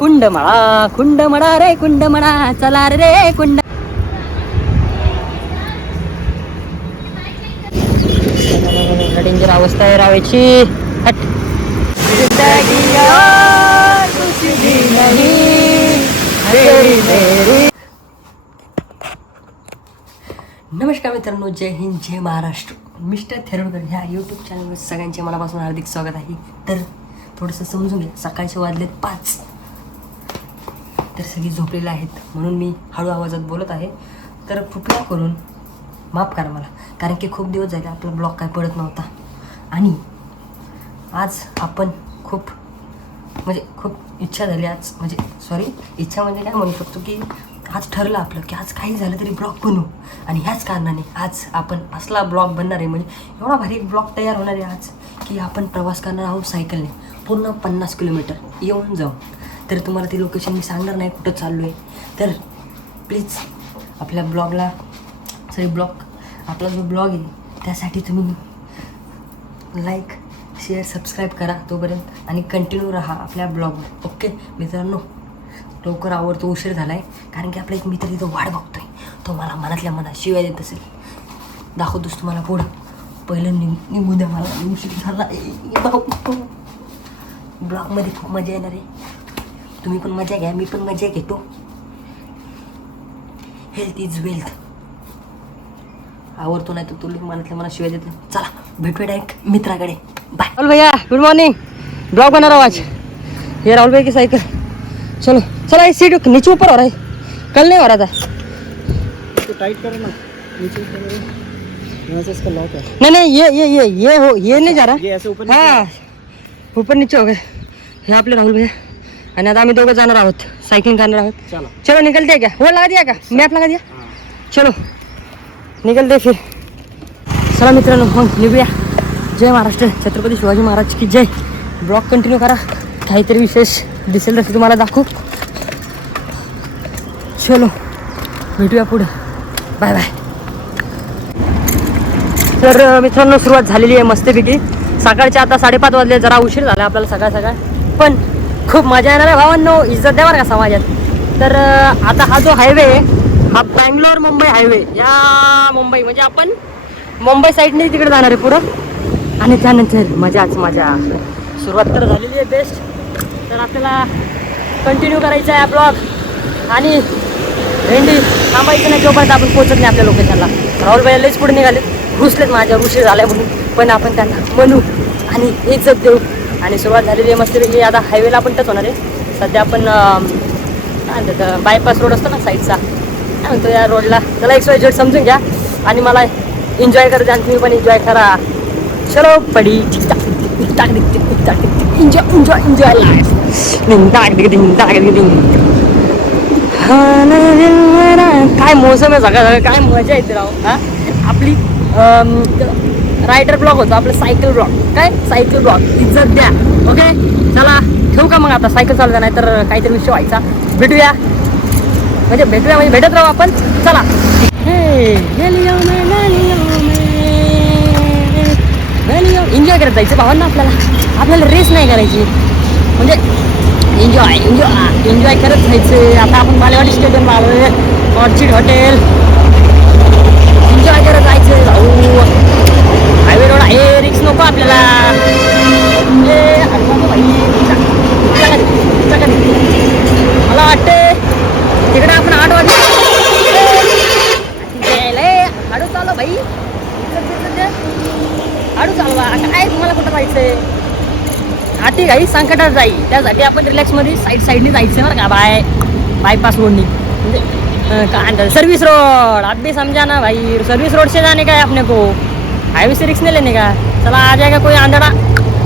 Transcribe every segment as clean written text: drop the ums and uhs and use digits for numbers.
कुंडमळा रे कुंडमळा, चला रे कुंड. डेंजर अवस्था आहे रावायची. हट. नमस्कार मित्रांनो, जय हिंद जय महाराष्ट्र. मिस्टर थेरोडकर ह्या यूट्यूब चॅनलवर सगळ्यांचे मनापासून हार्दिक स्वागत आहे. तर थोडंसं समजून घ्या, सकाळचे वाजलेत 5. तर सगळी झोपलेले आहेत म्हणून मी हळू आवाजात बोलत आहे. तर कृपया करून माफ करा मला, कारण की खूप दिवस झाले आपला ब्लॉग काय पडत नव्हता. आणि आज आपण खूप इच्छा झाली आज, इच्छा म्हणजे काय म्हणू शकतो की आज ठरलं आपलं की आज काही झालं तरी ब्लॉग बनवू. आणि ह्याच कारणाने आज आपण असला ब्लॉग बनणार आहे, म्हणजे एवढा भारी ब्लॉग तयार होणार आहे आज की आपण प्रवास करणार आहोत सायकलने पूर्ण 50 किलोमीटर येऊन जाऊ. तर तुम्हाला ती लोकेशन मी सांगणार नाही कुठं चाललो आहे. तर प्लीज आपल्या ब्लॉगला आपला जो ब्लॉग आहे त्यासाठी तुम्ही लाईक शेअर सबस्क्राईब करा तोपर्यंत, आणि कंटिन्यू राहा आपल्या ब्लॉगवर. ओके मित्रांनो, लवकर आवडतो, उशीर झाला आहे कारण की आपला एक मित्र तिथं वाट बघतोय. तो मला मनातल्या मनात शिवाय देत असेल. दाखवतोस तुम्हाला पुढं. पहिलं निघू द्या मला, उशीर झाला. ब्लॉगमध्ये खूप मजा येणार आहे. तुम्ही पण मजा घ्या, मी पण मजा घेतो. Health is wealth. आवडतो नाही तर तुला मनातल्या मनात शिवाय देतो. चला भेटूया डायरेक्ट मित्राकडे. बाय. राहुल भैया गुड मॉर्निंग. ब्लॉग बना रहा हूँ आज. ये राहुल भैया की साइकिल. चलो चला, इस सीट नीचे ऊपर हो रहा है, कल नहीं हो रहा था. तो टाइट करो ना नीचे, यहाँ से इसका लॉक है. नहीं ये नहीं जा रहा. ये ऐसे ऊपर. हाँ ऊपर नीचे हो गए. हे आपले राहुल भैया आणि आता आम्ही दोघं जाणार आहोत, सायकलिंग करणार आहोत. चलो निकलते क्या? वो लगा दिया का? मॅप लगा दिया. चलो निकलते फिर. चला मित्रांनो मग निघूया. जय महाराष्ट्र, छत्रपती शिवाजी महाराज की जय. ब्लॉग कंटिन्यू करा, काहीतरी विशेष दिसेल तसं तुम्हाला दाखवू. चलो भेटूया पुढे. Bye bye. तर मित्रांनो सुरुवात झालेली आहे मस्तपैकी. सकाळचे आता 5:30 वाजले. जरा उशीर झाला आपल्याला सकाळ पण खूप मजा येणार आहे भावांनो. इज्जत द्या बरं का समाजात. तर आता हा जो हायवे हा बँगलोर मुंबई हायवे, या मुंबई म्हणजे आपण मुंबई साईडने तिकडे जाणार आहे पुढं. आणि त्यानंतर मजाच मजा. सुरुवात तर झालेली आहे बेस्ट. तर आपल्याला कंटिन्यू करायचं आहे हा ब्लॉग. आणि भेंडी थांबायचं नाही जोपर्यंत आपण पोहोचत नाही आपल्या लोकेशनला. राहुल भाई लईच पुढे निघाले, घुसलेत माझ्यावर उशीर झालाय म्हणून. पण आपण त्यांना म्हणू आणि इज्जत देऊ. आणि सुरुवात झालेली आहे मस्तपैकी. आता हायवेला आपण टच होणार आहे. सध्या आपण काय म्हणतात बायपास रोड असतो ना साईडचा, काय म्हणतो या रोडला, त्याला XYZ समजून घ्या आणि मला एन्जॉय करू द्या आणि तुम्ही पण एन्जॉय करा. चलो पडी एन्जॉय लाईफ. काय मोसम आहे सगळं, काय मजा येते राव. हा आपली रायडर ब्लॉग होतो आपलं, सायकल ब्लॉग. काय सायकल ब्लॉग, इज्जत द्या. ओके चला ठेवू का मग आता? सायकल चालू द्या, नाही तर काहीतरी विषय व्हायचा. भेटूया म्हणजे भेटत राहू आपण. चला. एन्जॉय करत जायचं भावांना. आपल्याला रेस नाही करायची, म्हणजे एन्जॉय करत जायचं. आता आपण बालेवाडी स्टेडियमला आलो आहे, ऑर्चिड हॉटेल. एन्जॉय करत जायचं जाऊ. हायवे रोड आहे, रिक्स नको आपल्याला. मला वाटते तिकडे आपण 8 वाजता हाडू चालव भाई, हाडू चालवा. काय तुम्हाला कुठं जायचंय? आती घाई संकटात जाईल. त्यासाठी आपण रिलॅक्समध्ये साईडने जायचं बरं का. बायपास रोडनी, म्हणजे काय म्हणतात सर्विस रोड. आप भी समझा ना भाई, सर्विस रोड से जाने का है अपने को, हाईवे से रिक्स नहीं लेने का. चला आ जाएगा कोई आंधड़ा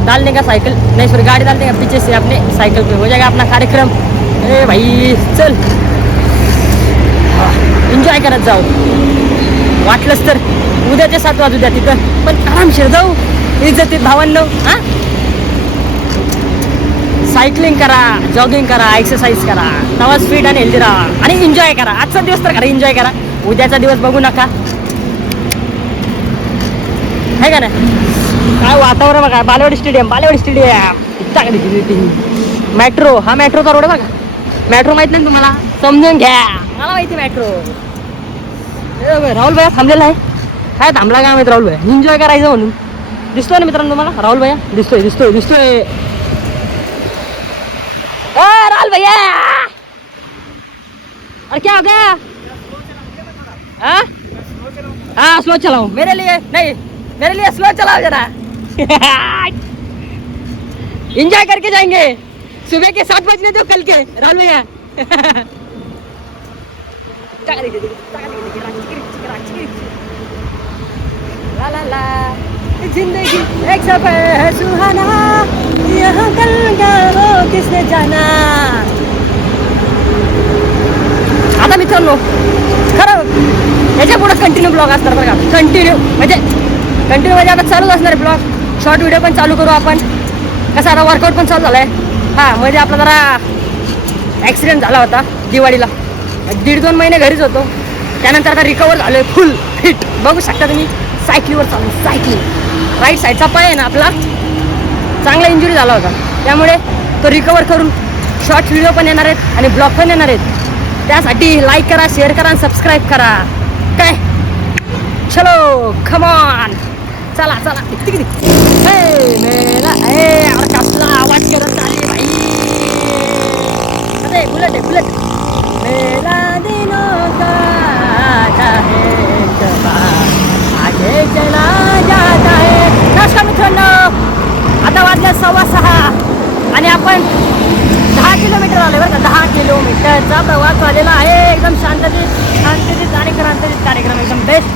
डालने का साइकिल, नहीं सॉरी गाड़ी डालने का पीछे से अपने साइकिल पे, हो जाएगा अपना कार्यक्रम. अरे भाई चल एन्जॉय करत जाऊ. वाटलंच तर उद्याच्या 7 वाजू द्या तिथं, पण आरामशीर जाऊ इज्जतीत भावांनो. हां सायकलिंग करा, जॉगिंग करा, एक्सरसाइज करा, तेव्हाच फिट आणि हेल्दी राहा. आणि एन्जॉय करा. आजचा दिवस तर खरं एन्जॉय करा, उद्याचा दिवस बघू नका. है का नाही? काय वातावरण बघा. बालेवाडी स्टेडियम मेट्रो, हा मेट्रोचा रोड आहे बघा. मेट्रो माहित नाही तुम्हाला, समजून घ्या. मला माहिती मेट्रो. राहुल भैया थांबलेला आहे. काय थांबला काय माहित राहुल भैया, एन्जॉय करायचं म्हणून. दिसतोय ना मित्रांनो तुम्हाला राहुल भैया, दिसतोय दिसतोय दिसतोय. राहुल भैया अरे क्या हो गया? हाँ स्लो चलाओ, मेरे लिए नहीं, मेरे लिए स्लो चलाओ जरा. एंजॉय करके जाएंगे. सुबह के 7 बजने दो कल के राहुल भैया. ला ला ला जिंदगी एक सफर है सुहाना, यहाँ कल क्या वो किसने जाना. आता मित्रांनो खरं याच्या पुढे कंटिन्यू ब्लॉग असणार बरं का. कंटिन्यू म्हणजे आता चालूच असणार आहे ब्लॉग. शॉर्ट व्हिडिओ पण चालू करू आपण. कसं आता वर्कआउट पण चालू झालं आहे. हां मध्ये आपला जरा ॲक्सिडेंट झाला होता दिवाळीला. 1.5-2 महिने घरीच होतो. त्यानंतर आता रिकवर झालो आहे फुल फिट. बघू शकता तुम्ही सायकलीवर चालू. सायकलिंग राईट साईडचा पाय आहे ना आपला चांगला इंजुरी झाला होता. त्यामुळे तो रिकवर करून शॉर्ट व्हिडिओ पण येणार आहेत आणि ब्लॉग पण येणार आहेत. त्यासाठी लाईक करा, शेअर करा आणि सबस्क्राईब करा. काय चलो खमॉन चला चला. किती किती मेला कसला आवाज करत आहे भाई. अरे बुलेट आहे बुलेट. मेला दिनों का है आगे चला जाता है. नमस्कार मित्रांनो, आता वाजल्या 6:15 आणि आपण 10 किलोमीटर आले बरं का. 10 किलोमीटरचा प्रवास झालेला आहे. एकदम शांततेत आणि क्रांतीत कार्यक्रम एकदम बेस्ट.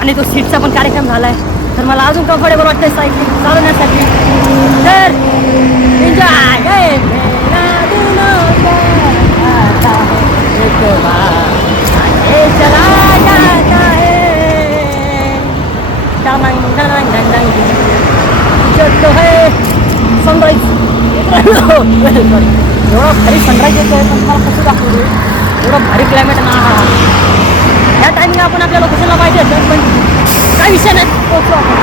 आणि तो सीटचा पण कार्यक्रम झाला आहे. तर मला अजून कम्फर्टेबल वाटतं सायकलिंग चालवण्यासाठी. तर एन्जॉय. चला जाता है जो है सनराईज. एवढं भारी सनराईज येतो आहे पण मला कसं दाखवतो. एवढं भारी क्लायमेट ना. ह्या टायमिंगला आपण आपल्या लोकेशनला पाहिजे होतं पण काय विषय नाही. पोहोचलो आपण.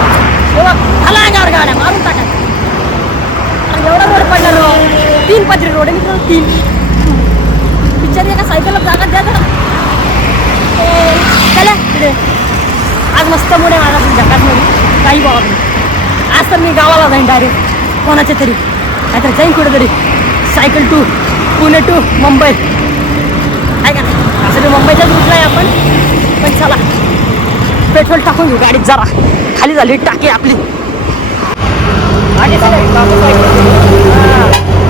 एवढं आला अंगावर गाड्या मारून टाका. आणि एवढा रोड पडला रो. 3 पदरी रोड आहे मित्रांनो. 3 पिक्चर एका सायकलला जागा द्या जरा. चला तिथे आज मस्त मुळे माझा झकासमध्ये काही बघा तुम्ही. आज तर मी गावाला जाईन डायरेक्ट कोणाच्या तरी. नाहीतर जाईन कुठेतरी cycle to Pune to Mumbai आहे का. असं मी मुंबईच्याच रूटला आहे आपण. पण चला पेट्रोल टाकून घेऊ गाडीत. जरा खाली झाली टाकी आपली.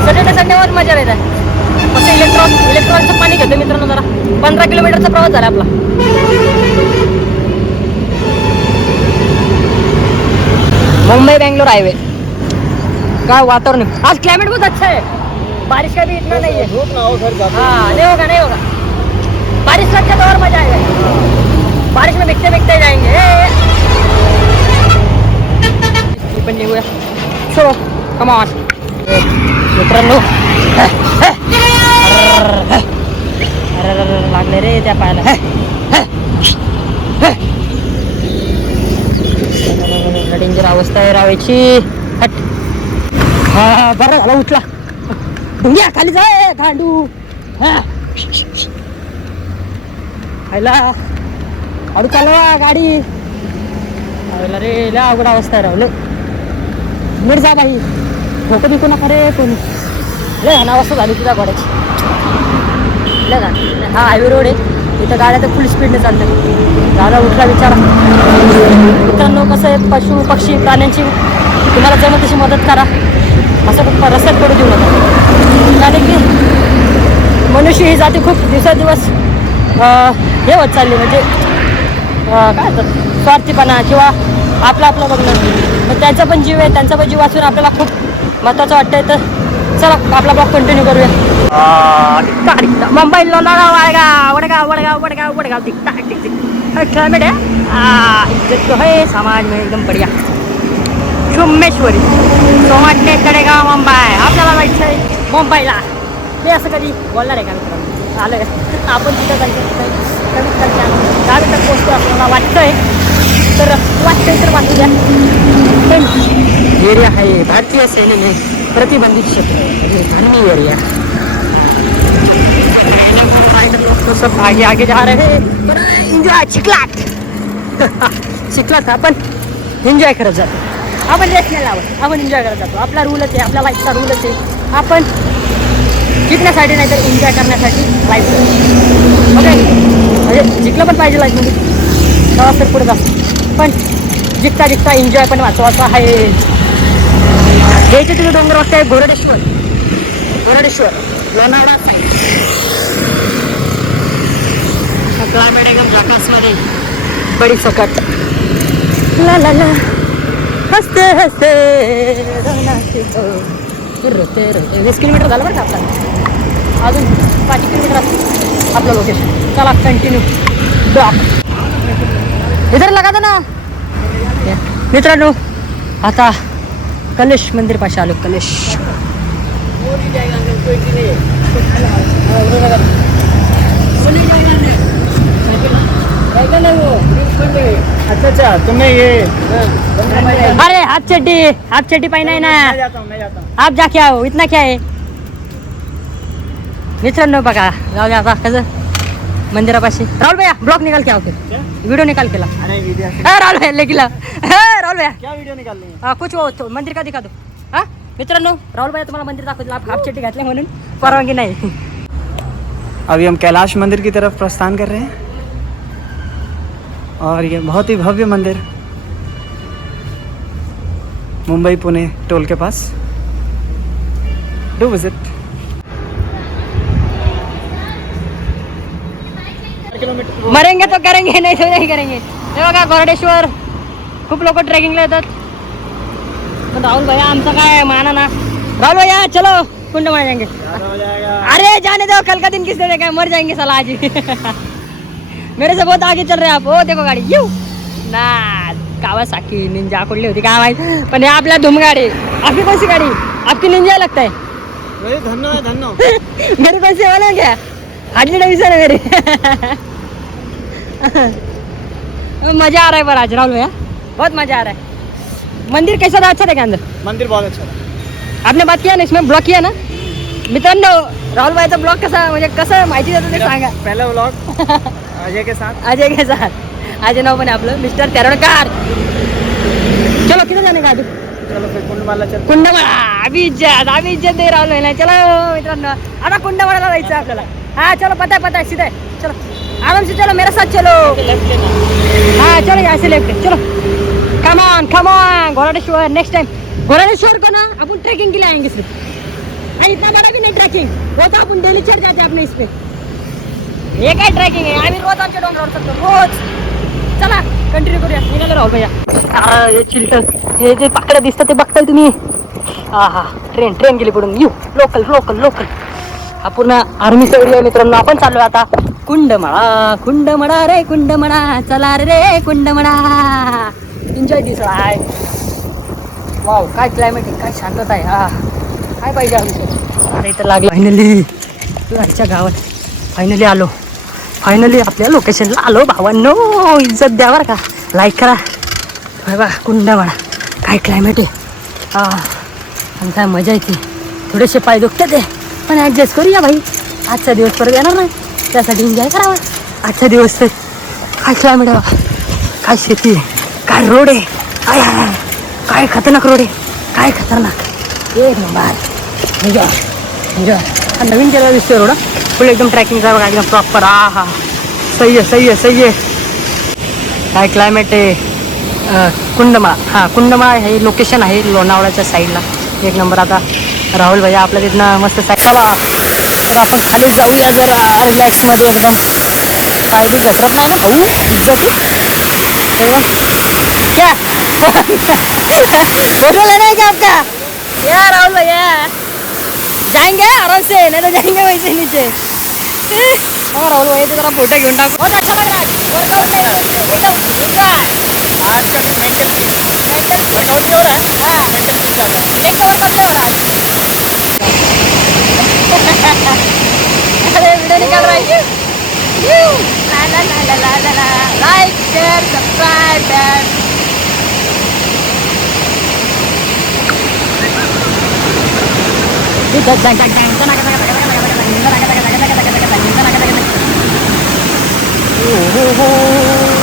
सॅटर्डे संडेवर मजा येत आहे. फक्त इलेक्ट्रॉनचं पाणी घेतो मित्रांनो. जरा 15 किलोमीटरचा प्रवास झाला आपला. मुंबई बेंगलोर हाईवे. काय वातावरण आज क्लाइमेट बहुत अच्छा है. बारिश का भी इतना नहीं है. हाँ नहीं होगा. बारिश लगता तो और मजा आएगा. बारिश में भीगते जाएंगे. पण निघूया. चलो कम ऑन मित्रांनो. लागले रे त्या पायाला. डेंजर अवस्था आहे रावायची. हट. हा बरं झाला उठला. ढुंग्या खाली जाय गांडू. खायला अडू चालवा गाडी. रे लय अवघड अवस्था आहे राहुल. नीट जा बाई. भोकं बिकू नका रे कोणी. लय घाण अवस्था झाली तुझ्या गाड्याची. लय घाण. हा हायवे रोड आहे. इथं गाड्या तर फुल स्पीडने चालतात. झाला उठला बिचारा. मित्रांनो कसं आहे पशु पक्षी प्राण्यांची तुम्हाला जमेल तशी मदत करा. असं खूप रस्त्यात पडू देऊ नका. कारण की मनुष्य ही जाती खूप दिवसादिवस हे होत चालली. म्हणजे काय म्हणतात स्वार्थीपणा किंवा आपलं बघणं. मग त्यांचा पण जीव आहे. त्यांचा पण जीव वाचून आपल्याला खूप महत्त्वाचं वाटतंय. तर चला आपला ब्लॉग कंटिन्यू करूया. मुंबई लोणावळा वडगाव दिखता है. क्लाइमेट है इज्जत तो है समाज में एकदम बढ़िया. सोमेश्वरी सोमाटणे तळेगाव मुंबई. आपल्याला जायचं आहे मुंबईला. ते असं कधी बोलणार आहे का मित्रांनो. आलं आपण तिथं जायचं कमीत कमी गावी तर पोचतो आपल्याला वाटतंय. तर वाचू द्या. एरिया आहे भारतीय सेनेने प्रतिबंधित क्षेत्र. एरिया सब आगे आगे जा रहे हैं. एन्जॉय चिखलात. चिखलात आपण एन्जॉय करत जातो. आपण रेस्ट नाही लावत, आपण एन्जॉय करत जातो. आपला रूलच आहे, आपल्या लाईफचा रूलच आहे. आपण जिंकण्यासाठी नाही तर एन्जॉय करण्यासाठी लाईफ ओके. म्हणजे जिंकलं पण पाहिजे लाईफमध्ये, प्रवास तर पुढे जातो, पण जिंकता जिंकता एन्जॉय पण वाचवायचा आहे. घ्यायचे तुम्ही डोंगर वाटतंय गोरडेश्वर, गोरडेश्वर लोणावळा साईड. क्लायमेट एकदम जकासमध्ये बडी सकट. ला ला ला हसते हसते फिरते रते. 20 किलोमीटर झालं बरं का आपला, अजून 5 किलोमीटर असतं आपलं लोकेशन. चला कंटिन्यू ब्लॉक इधर लगा था ना मित्रांनो. आता कलेश मंदिर पाशी आलो. कलेश अच्छा तुमने ये अरे हाफ चड्डी पहना है ना. आप जाके आओ, इतना क्या है. मित्रांनो बघा जाऊ द्या आता कसं मंदिरापाशी. राहुल भैया ब्लॉग निकाल के आओ, फिर वीडियो निकाल के ला. राहुल भैया लेके ला. राहुल भैया क्या वीडियो निकालनी कुछ हो तो मंदिर का दिखा दो. हा मित्रांनो राहुल भैया तुम्हाला मंदिर दाखवतील. आप हाफ चड्डी घातले म्हणून परवानगी नाही. अभी हम कैलाश मंदिर की तरफ प्रस्थान कर रहे हैं और ये बहुत ही भव्य मंदिर Mumbai Pune toll K pass. Do visit. मरेंगे तो करेंगे, नाही तो नाही करेंगे. हे बघा गोरडेश्वर खूप लोक ट्रेकिंगला येतात, पण राहुल भैया आमचा काय माना ना. राहुल भैया चलो कुंड मार जाएंगे. अरे जाने दो, कल का दिन किस दे क्या, मर जाएंगे साला आज ही. मेरे से बहुत आगे चल रहे हैं आप. ओ देखो गाडी यू ना कावासाकी निंजा कुठली होती काय माहिती, पण हे आपल्या धूम गाडी. आपकी कौन सी गाड़ी, आपकी निंजा लगता है. मेरी कौन सी वाला क्या हार्डली डिवीजन है मेरी. मजा आ रहा है पर आज राहुल भैया बहुत मजा आ रहा है. मंदिर कैसा था, अच्छा था क्या अंदर. मंदिर बहुत अच्छा था. आपने बात किया ना, इसमें ब्लॉक किया ना. मित्रांनो राहुल भाईचा ब्लॉग कसा म्हणजे कसं माहिती देतो ते सांगा. पहला व्लॉग अजय के साथ. अजय नाव पण आहे आपलं मिस्टर तेरणकार. चलो किधर जाने का. चलो फिर कुंडमाला चल. कुंडमाळा अभी इज्जत दे राहुल भाईला. चलो मित्रांनो आता कुंडमाळाला जायचं आपल्याला. हाँ चलो पता है सीधा है. चलो आराम से चलो, मेरे साथ चलो. हाँ चलो यहाँ से लेफ्ट चलो. Come on Gordeshwar. Next time Gordeshwar को ना अपन ट्रैकिंग के लिए आएंगे सिर्फ. नहीं इतना बड़ा भी नहीं ट्रैकिंग, वो तो अपन डेली चढ़ जाते हैं अपने इस पे. हे काय ट्रॅकिंग आहे, आम्ही रोज आमच्या डोंगरावर चढतो रोज. चला कंटिन्यू करूया. निघालो राहुल भैया. हे चिलट हे जे पाकडं दिसतं ते बघताय तुम्ही. हा ट्रेन गेली पडून. यू लोकल हा पूर्ण आर्मीचा एरिया मित्रांनो. आपण चाललो आता कुंडमळा रे कुंडमळा. चला रे कुंडमळा. एन्जॉय दिस आहे. वाव काय क्लायमेट आहे, काय शांतता आहे. हा काय पाहिजे आमचं. अरे इथं लागलं फायनली आमच्या गावात. फायनली आलो, फायनली आपल्या लोकेशनला आलो. भावांनो इज्जत द्या बरं का, लाईक करा. बघा कुंडमळा काय क्लायमेट आहे. हा आणि काय मजा येते. थोडेसे पाय दुखतात आहे पण ॲडजस्ट करूया भाई. आजचा दिवस परत येणार नाही, त्यासाठी एन्जॉय करावा आजचा दिवस. तर काय क्लायमेट आहे बघा, काय शेती आहे, काय रोड आहे, काय खतरनाक रोड आहे, काय खतरनाक. एक नंबर एन्जॉय. नवीन केलेला दिसतोय रोड. फुल एकदम ट्रॅकिंगचा बघा, एकदम प्रॉपर. हा सही आहे. काय क्लायमेट आहे. कुंडमाळा. कुंडमाळा हे लोकेशन आहे लोणावळ्याच्या साईडला. एक नंबर. आता राहुल भैया आपल्या तिथनं मस्त साईड. चला तर आपण खाली जाऊया जरा रिलॅक्समध्ये एकदम. पाय बी घसरत नाही ना भाऊ. क्या फोटो लेना है क्या आपका. या राहुल भैया जाएंगे आराम से, नहीं तो जाएंगे वैसे नीचे. राहुल भैया जरा फोटो घेऊन टाकू. बहुत अच्छा लग रहा है. आज का दिन मेंटल वर्कआउट नहीं हो रहा है. हाँ मेंटल पीस ज़्यादा है. एक और करते हो आज. अरे वीडियो निकाल रहा है. ला लाइक शेयर सब्सक्राइब.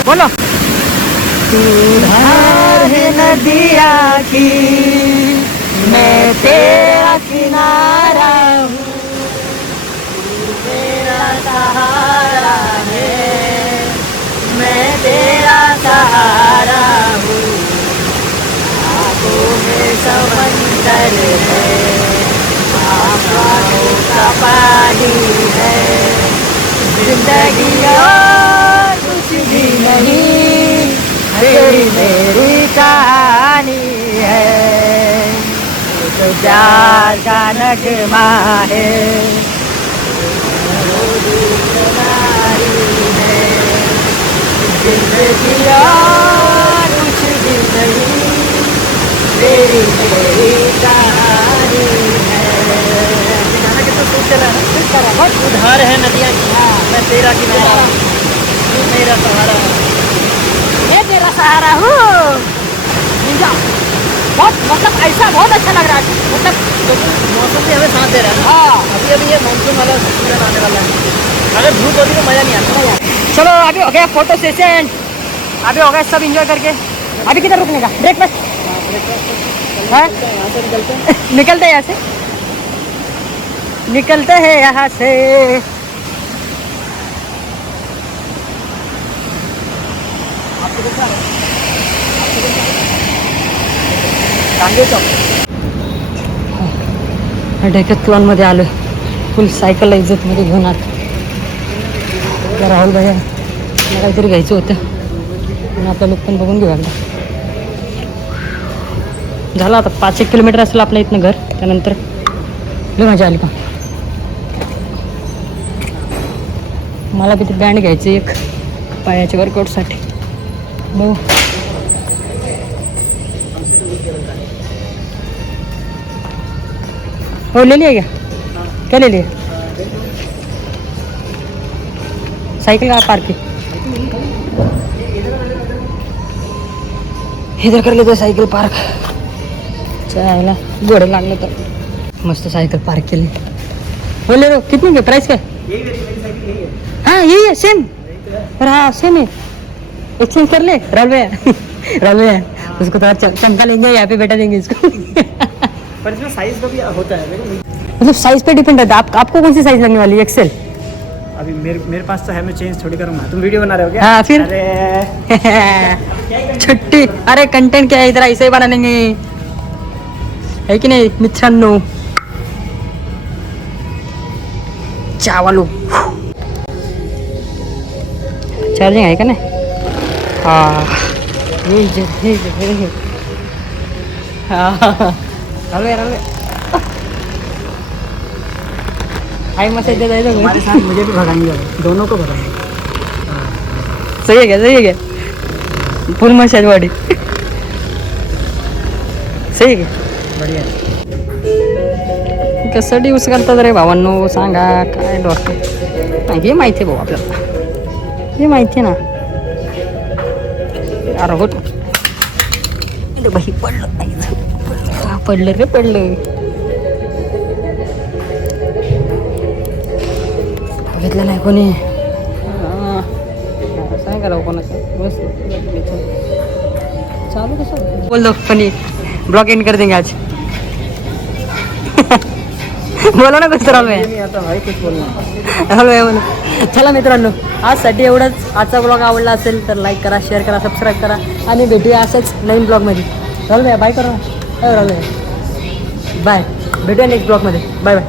बोलो। तू धार है नदिया की, मैं तेरा किनारा हूँ, तेरा सहारा है, मैं तेरा सहारा हूँ, आंखों में समंदर है, आंखों का पानी है, जिंदगी और कुछ भी नहीं, तेरी मेरी कहानी है, तो प्यार का नगमा है, जिंदगी और कुछ भी नहीं, तेरी मेरी कहानी है। गाना कितना सूट चला है, बहुत उधार है नदियाँ की, मैं तेरा किनारा, तू मेरा सहारा, मैं तेरा सहारा हूँ। बहुत मतलब ऐसा बहुत अच्छा लग रहा है, मतलब मौसम भी हमें साथ दे रहा है ना। हाँ, अभी अभी ये मानसून वाला सीजन आने वाला है, अगर धूप होती तो मज़ा नहीं आता। चलो अभी हो गया फोटो सेशन, अभी हो गया सब एंजॉय करके। अभी किधर रुकने का, ब्रेकफास्ट यहाँ से निकलते हैं, यहाँ से निकलते हैं, यहाँ से। डेकॅथलॉनमध्ये आलो, फुल सायकल इज्जतमध्ये घेऊन आलो. राहुल भैया मला काहीतरी घ्यायचं होतं आणि आपला लुक पण बघून घेऊ एकदा. झालं आता 5-1 किलोमीटर असेल आपल्या इथनं घर, त्यानंतर लय मजा आली. पण मला बी ते बँड घ्यायचं एक पायाच्या वर्कआउटसाठी. बघू हो, ले लिया क्या, क्या ले लिया? साइकिल का पार्क इधर कर लेते साइकिल पार्क. चायला घोडे लागले तर मस्त साइकिल पार्क केली. हो ले लो, कितनी के प्राइस काय? हाँ यही है सेम. हाँ सेम है, एक्सचेंज कर ले. रालवे रालवे उसको तो चमका लेंगे, यहाँ पे बैठा देंगे इसको. पर इसमें साइज का भी होता है, मतलब साइज पे डिपेंड रहता है. आपको कौन सी साइज लगने वाली है? एक्सेल? अभी मेरे पास तो है, मैं चेंज थोड़ी करूँगा. तुम वीडियो बना रहे हो क्या? हाँ फिर अरे छुट्टी. अरे कंटेंट क्या है, इधर ऐसे ही बना लेंगे, है कि नहीं मित्रांनो? चावलो चार्जिंग आहे का नाही? हाँ हाई मसाज दे दो. हमारे साथ मुझे भी भगाएंगे, दोनों को भगाएंगे. सही है क्या, सही है क्या? फुल मसाज बॉडी सही है क्या? बढ़िया. कशासाठी यूज करतात रे भावांनो, सांगा काय डॉक्टर? हे माहिती आहे भाऊ आपल्याला, हे माहिती आहे ना. अरे हो बाई, पडलं पडलं रे पडलं. बघितलं नाही कोणी, सांगा कोणाचं बस चालू कसं बोल दो. फनी ब्लॉग एंड कर देंगे आज. बोला ना कुछ राहुल नहीं आता भाई कुछ बोलना. बोला. चला मित्रांनो, आजसाठी एवढंच. आजचा ब्लॉग आवडला असेल तर लाईक करा, शेअर करा, सबस्क्राईब करा आणि भेटूया असंच नवीन ब्लॉगमध्ये. राहुल भैया बाय करा. राहुल भैया बाय, भेटूया नेक्स्ट ब्लॉगमध्ये. Bye bye.